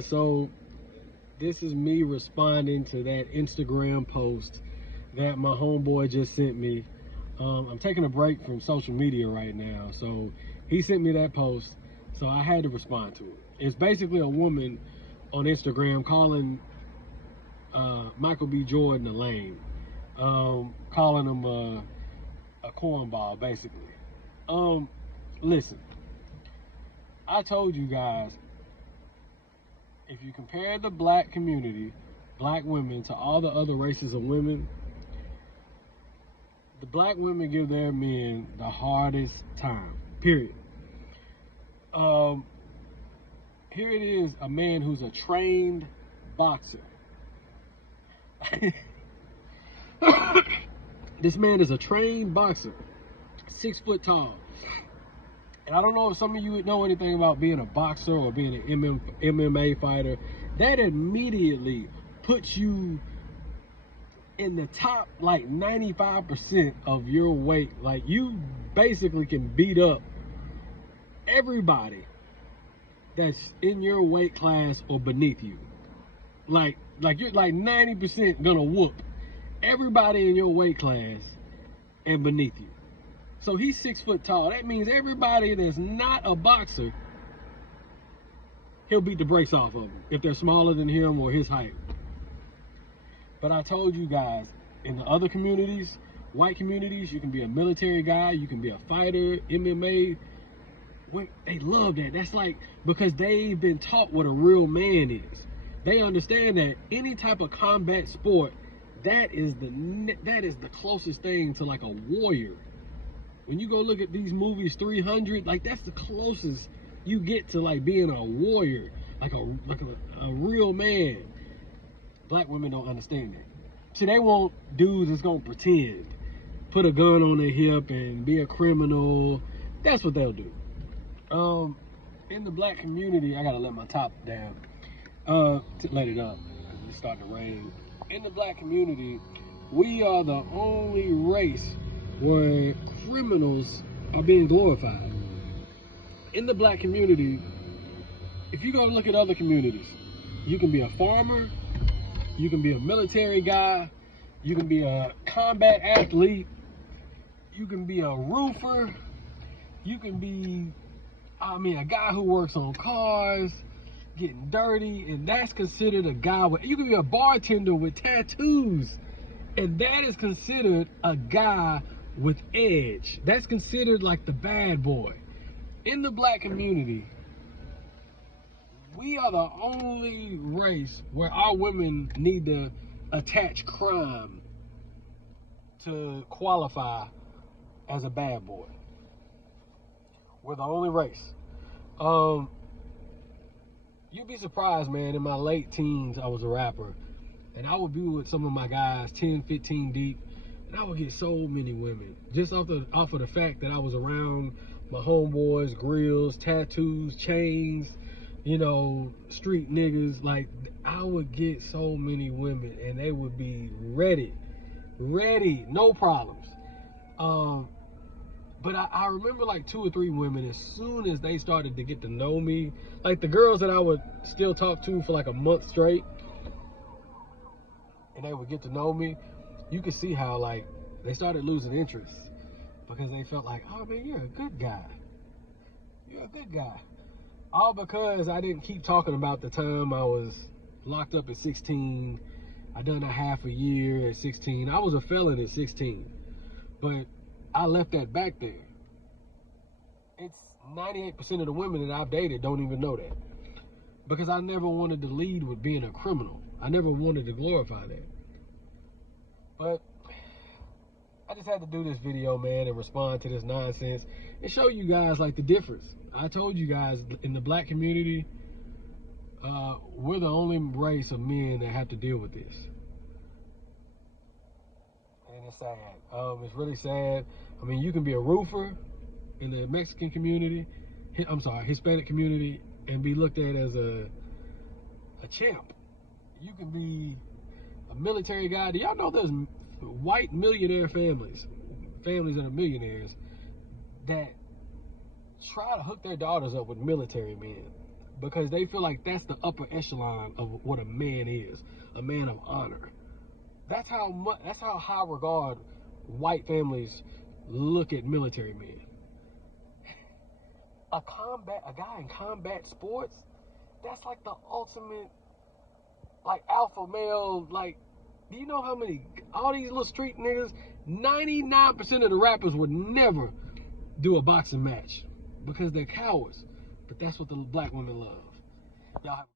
So this is me responding to that Instagram post that my homeboy just sent me. I'm taking a break from social media right now, so he sent me that post, so I had to respond to it. It's basically a woman on Instagram calling Michael B. Jordan a lame, calling him a cornball, basically. Listen, I told you guys, if you compare the black community, black women, to all the other races of women, the black women give their men the hardest time, period. Here it is, a man who's a trained boxer. This man is a trained boxer, 6 foot tall. And I don't know if some of you would know anything about being a boxer or being an MMA fighter. That immediately puts you in the top, like 95% of your weight. Like, you basically can beat up everybody that's in your weight class or beneath you. Like you're like 90% gonna whoop everybody in your weight class and beneath you. So he's 6 foot tall. That means everybody that's not a boxer, he'll beat the brakes off of them if they're smaller than him or his height. But I told you guys, in the other communities, white communities, you can be a military guy, you can be a fighter, MMA. They love that. That's like, because they've been taught what a real man is. They understand that any type of combat sport, that is the closest thing to like a warrior. When you go look at these movies, 300, like that's the closest you get to like being a warrior, like a real man. Black women don't understand that. See, they want dudes that's gonna pretend, put a gun on their hip and be a criminal. That's what they'll do. In the black community, I gotta let my top down, let it up, it's starting to rain. In the black community, we are the only race where criminals are being glorified. In the black community, if you go look at other communities, you can be a farmer, you can be a military guy, you can be a combat athlete, you can be a roofer, you can be, a guy who works on cars, getting dirty, and that's considered a guy with, you can be a bartender with tattoos, and that is considered a guy with edge. That's considered like the bad boy. In the black community, we are the only race where our women need to attach crime to qualify as a bad boy. We're the only race. You'd be surprised, man. In my late teens, I was a rapper, and I would be with some of my guys 10, 15 deep, and I would get so many women just off of the fact that I was around my homeboys, grills, tattoos, chains, street niggas. Like, I would get so many women, and they would be ready, no problems. But I remember like 2 or 3 women, as soon as they started to get to know me, like the girls that I would still talk to for like a month straight, and they would get to know me, you could see how like they started losing interest, because they felt like, oh man, you're a good guy. You're a good guy. All because I didn't keep talking about the time I was locked up at 16. I done a half a year at 16. I was a felon at 16. But I left that back there. It's 98% of the women that I've dated don't even know that. Because I never wanted to lead with being a criminal. I never wanted to glorify that. But I just had to do this video, man, and respond to this nonsense and show you guys like the difference. I told you guys, in the black community, we're the only race of men that have to deal with this. And it's sad. It's really sad. I mean, you can be a roofer in the Mexican community, Hispanic community, and be looked at as a champ. You can be a military guy. Do y'all know there's white millionaire families that are millionaires, that try to hook their daughters up with military men? because they feel like that's the upper echelon of what a man is, a man of honor. That's how high regard white families look at military men. A guy in combat sports, that's like the ultimate, like, alpha male. Like, do you know how many, all these little street niggas, 99% of the rappers would never do a boxing match because they're cowards. But that's what the black women love. Y'all have